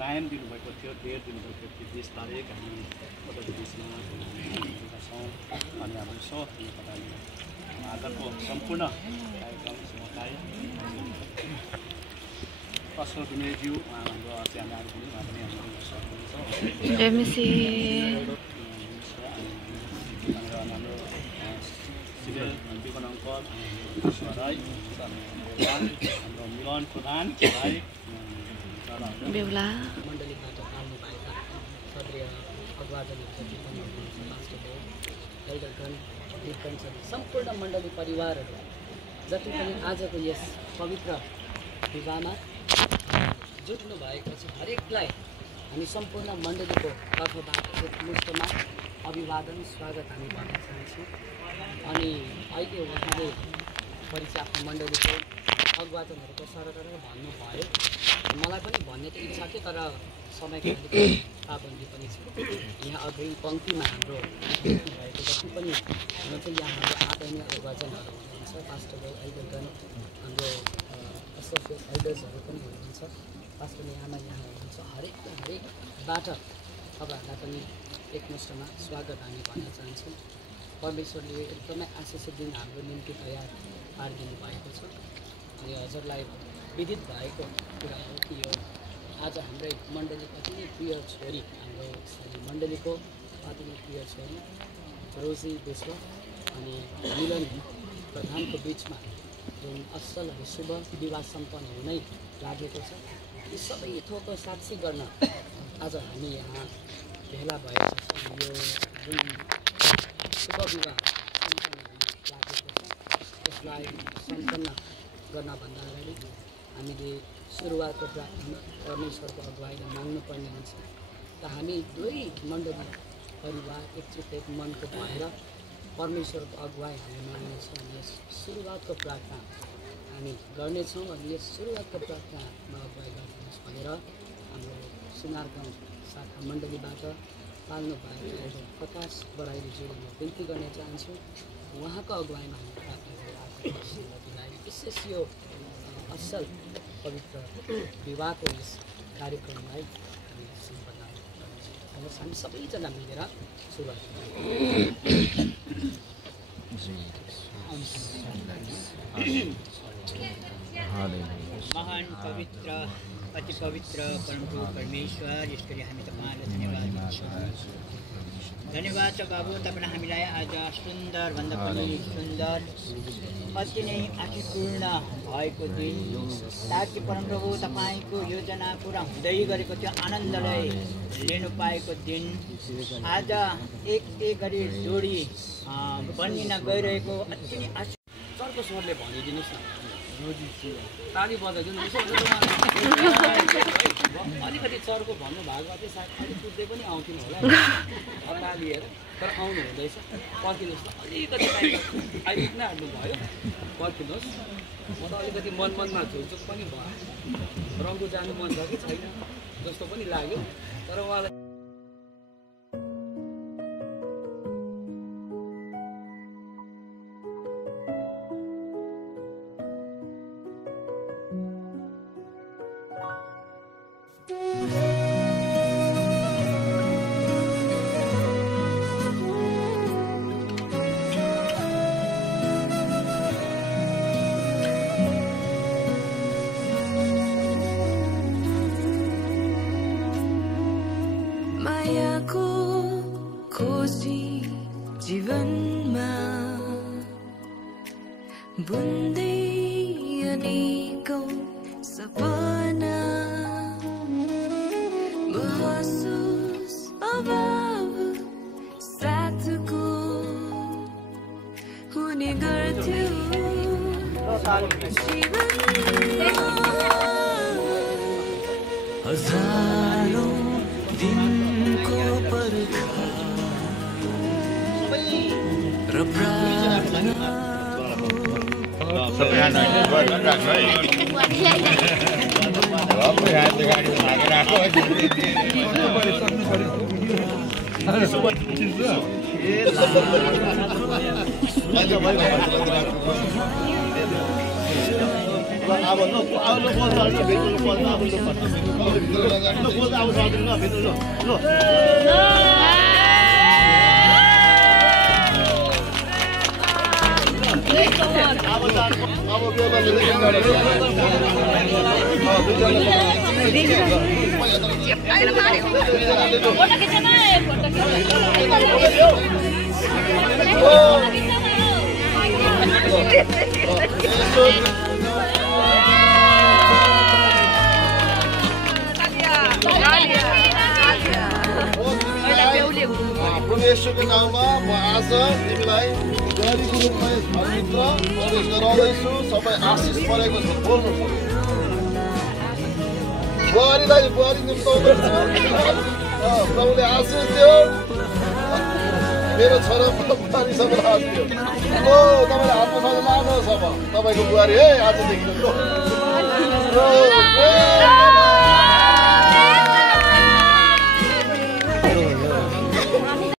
Time दिनुभएको थियो, date दिनुभएको थियो 20 तारिक हामी तपाईँको बिचमा छौँ अनि हाम्रो यसो तपाईँले आजको सम्पूर्ण कार्यक्रम समताय असल विनयज्यू हाम्रो चाहिँ हामी पनि हाम्रो सक्नुहुन्छ हाम्रो सिभिल विपन अङ्कल राई हाम्रो मिलन प्रधान राई बेहुला मण्डलीबाट पाल्नुभएका सदरीय अगुवाजनहरू जति पनि हुनुहुन्छ मास्टरले एल्डरगन डिकन्सन सम्पूर्ण मण्डली परिवारहरू जति पनि आजको यस पवित्र विवाहमा जुट्नु भएको छ हरेकलाई हामी सम्पूर्ण मण्डलीको तर्फबाट एकमुष्टमा अभिवादन स्वागत हामी भन्न चाहन्छौँ। अनि अहिले उहाँले परिचय आफ्नो मण्डलीको अगुवाजनहरूको सरकार भन्नुभयो। मलाई पनि भन्ने त इच्छा थियो तर समयको पाबन्दी पनि छ। यहाँ अघि पङ्क्तिमा हाम्रो भएको जति पनि हुनुहुन्छ यहाँ हाम्रो आदरणीय अगुवाजनहरू हुनुहुन्छ, पास्टर एल्डरगन हाम्रो एसोसिएट एल्डर्सहरू पनि हुनुहुन्छ, पास्टरले यहाँ हुनुहुन्छ। हरेकबाट तपाईँहरूलाई पनि एकमुष्टमा स्वागत हामी भन्न चाहन्छौँ। परमेश्वरले एकदमै आशिषित दिन हाम्रो निम्ति तयार पारिदिनु भएको छ। अनि हजुरलाई विदित भएको कुरा हो कि यो आज हाम्रै मण्डलीको अति नै प्रिय छोरी, हाम्रो मण्डलीको अति नै प्रिय छोरी रोजी विश्व अनि मिलन प्रधानको बिचमा जुन असल शुभ विवाह सम्पन्न हुनै लागेको छ, यी सबै थोकको साक्षी गर्न आज हामी यहाँ भेला भएका छौँ। यो जुन शुभ विवाह सम्पन्न हुन लागेको छ यसलाई सम्पन्न गर्नभन्दा अगाडि हामीले सुरुवातको प्रार्थना परमेश्वरको अगुवाईलाई माग्नुपर्ने हुन्छ। र हामी दुवै मण्डली परिवार एकचोटि एक मनको भएर परमेश्वरको अगुवाई हामी माग्नेछौँ। अनि यस सुरुवातको प्रार्थना हामी गर्नेछौँ। अनि यस सुरुवातको प्रार्थनामा अगुवाई गरिदिनुहोस् भनेर हाम्रो सुनारगाउँ शाखा मण्डलीबाट पाल्नु भएको एल्डर प्रकाश बराइलीज्यूलाई म बिन्ती गर्न चाहन्छु। उहाँको अगुवाईमा हामी प्रार्थना गरिरहेको विशेष यो असल पवित्र विवाहको यस कार्यक्रमलाई हामी सम्पन्न गर्नेछौँ। हामी सबैजना मिलेर सुरुवात महान पवित्र अति पवित्र परमप्रभु परमेश्वर, यसको लागि हामी तपाईँलाई धन्यवाद दिन्छौँ। धन्यवाद छ बाबु, तपाईँले हामीलाई आज सुन्दर भन्दा पनि सुन्दर अति नै आशीपूर्ण भएको दिन, ताकि परमप्रभु तपाईँको योजना पुरा हुँदै गरेको त्यो आनन्दलाई लिनु पाएको दिन, आज एक गरी जोडी बनिन गइरहेको अति नै चर्को स्वरले भनिदिनुहोस् न, ताली बजाइदिनु अलिकति चर्को भन्नुभएको चाहिँ सायद अलिक कुद्दै पनि आउँथेन होला हल्ला लिएर, तर आउनु हुँदैछ। पर्खिनुहोस् न, अलिकति आइपुग्न आँट्नुभयो, पर्खिनुहोस्। म त अलिकति मनमा झुकझुक पनि भयो, रङ्गु जानु मन छ कि छैन जस्तो पनि लाग्यो, तर उहाँलाई जीवनमा बुन्दै अनेकौं सपना महसुस अभाव साथको हुने गर्थ्यो जीवनमा हजारौं दिनको पर्खा र प्रार्थना अब ल बोल्छ भित्र बोल्छ अब ल बोल्छ अब सक्दैन ल भित्र ल प्रभु येशूको नाममा म आज तिमीलाई बुहारीको रूपमा घरभित्र प्रवेश गराउँदैछु। सबै आशिष परेको छ। बोल्नु बुहारीलाई बुहारी निम्ताउँदैछु। प्रभुले आशिष दियो। मेरो छोरा बुहारी सबैलाई आशिष दियो। ओ तपाईँले हातमा सबै लानुहोस् अब तपाईँको बुहारी है आजदेखि